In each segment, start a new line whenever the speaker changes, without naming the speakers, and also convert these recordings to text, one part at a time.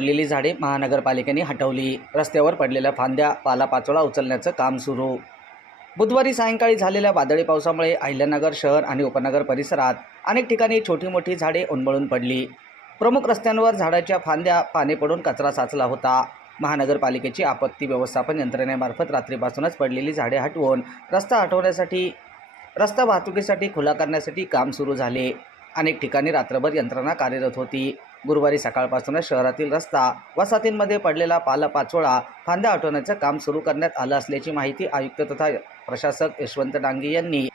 पडलेली झाडे महानगरपालिकेने हटवली. रस्त्यावर पडलेल्या फांद्या पालापाचोळा उचलण्याचं काम सुरू. बुधवारी सायंकाळी झालेल्या वादळी पावसामुळे अहिल्यानगर शहर आणि उपनगर परिसरात अनेक ठिकाणी छोटी मोठी झाडे उन्मळून पडली. प्रमुख रस्त्यांवर झाडाच्या फांद्या पाने पडून कचरा साचला होता. महानगरपालिकेची आपत्ती व्यवस्थापन यंत्रणेमार्फत रात्रीपासूनच पडलेली झाडे हटवून रस्ता हटवण्यासाठी रस्ता वाहतुकीसाठी खुला करण्यासाठी काम सुरू झाले. अनेक ठिकाणी रात्रभर यंत्रणा कार्यरत होती. गुरुवारी सकाळपासूनच शहरातील रस्ता वसाहतींमध्ये पडलेला पालापाचोळा फांद्या हटवण्याचं काम सुरू करण्यात आलं असल्याची माहिती आयुक्त तथा प्रशासक यशवंत डांगे यांनी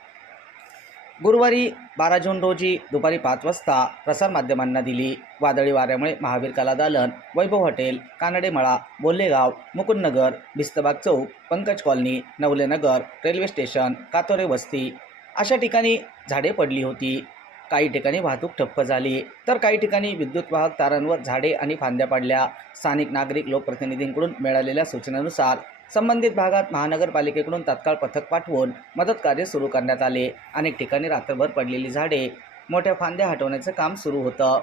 गुरुवारी बारा जून रोजी दुपारी पाच वाजता प्रसारमाध्यमांना दिली. वादळी वाऱ्यामुळे महावीर कला दालन वैभव हॉटेल कानडे मळा बोल्लेगाव मुकुंदनगर भिस्तबाग चौक Pankaj colony Navlenagar railway station Katore वस्ती अशा ठिकाणी झाडे पडली होती. काही ठिकाणी वाहतूक ठप्प झाली. तर काही ठिकाणी विद्युत वाहक तारांवर झाडे आणि फांद्या पडल्या. स्थानिक नागरिक लोकप्रतिनिधींकडून मिळालेल्या सूचनेनुसार संबंधित भागात महानगरपालिकेकडून तात्काळ पथक पाठवून मदत कार्य सुरू करण्यात आले. अनेक ठिकाणी रात्रभर पडलेली झाडे मोठ्या फांद्या हटवण्याचं काम सुरू होतं.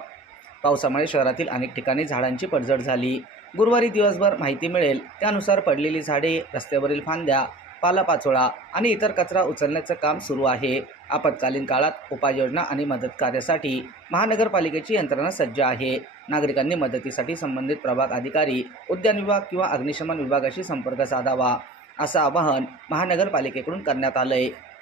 पावसामुळे शहरातील अनेक ठिकाणी झाडांची पडझड झाली. गुरुवारी दिवसभर माहिती मिळेल त्यानुसार पडलेली झाडे रस्त्यावरील फांद्या पालापाचोळा आणि इतर कचरा उचलण्याचं काम सुरू आहे. आपत्कालीन काळात उपाययोजना आणि मदत कार्यासाठी महानगरपालिकेची यंत्रणा सज्ज आहे. नागरिकांनी मदतीसाठी संबंधित प्रभाग अधिकारी उद्यान विभाग किंवा अग्निशमन विभागाशी संपर्क साधावा असं आवाहन महानगरपालिकेकडून करण्यात आलं आहे